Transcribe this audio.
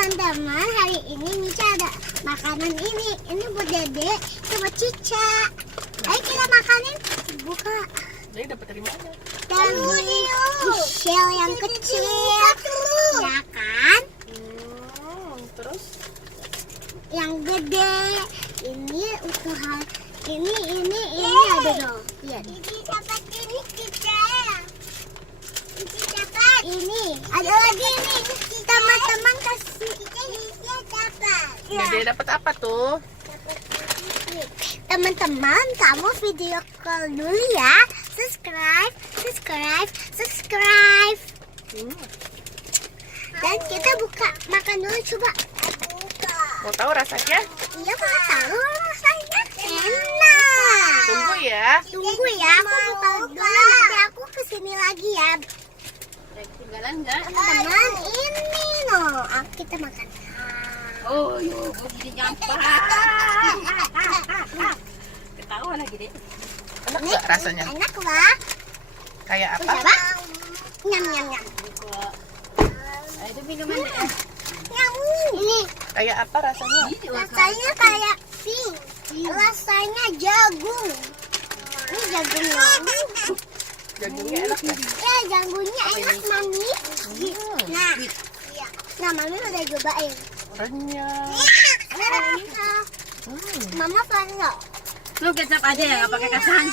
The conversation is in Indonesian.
Teman-teman, hari ini Mica ada makanan ini. Ini buat Dede, itu buat Cica. Ayo kita makanin. Buka. Jadi dapat dari mana? Dari shell yang kecil. Ya kan? Terus? Yang gede. Ini ukuran. Ini ada dong. Lihat. Ini dapat ini Cica. Ini ada lagi nih. Teman-teman kasih. Dede dapat apa tuh? Teman-teman, kamu video call dulu ya. Subscribe. Dan kita buka makan dulu, coba. Mau tahu rasanya? Iya, mau tahu rasanya. Enak. Tunggu ya. Tunggu ya, aku buka dulu nanti aku kesini lagi ya. Ketinggalan nggak? Teman-teman, ini loh. Kita makan. Oh, yuk, begini nyampah. Ketawa lagi deh. Enak nggak rasanya? Enak lah. Kayak apa? Coba. Nyam. Itu minuman deh. Nyam. Ini Kayak apa rasanya? rasanya kayak pink. Rasanya jagung. Ini jagungnya. Jagungnya enak ya? Ya, jagungnya enak, Mami. Nah, Mami udah cobain. Renyah. Mama pernah. Lu kecap aja ya, nggak pakai kacang.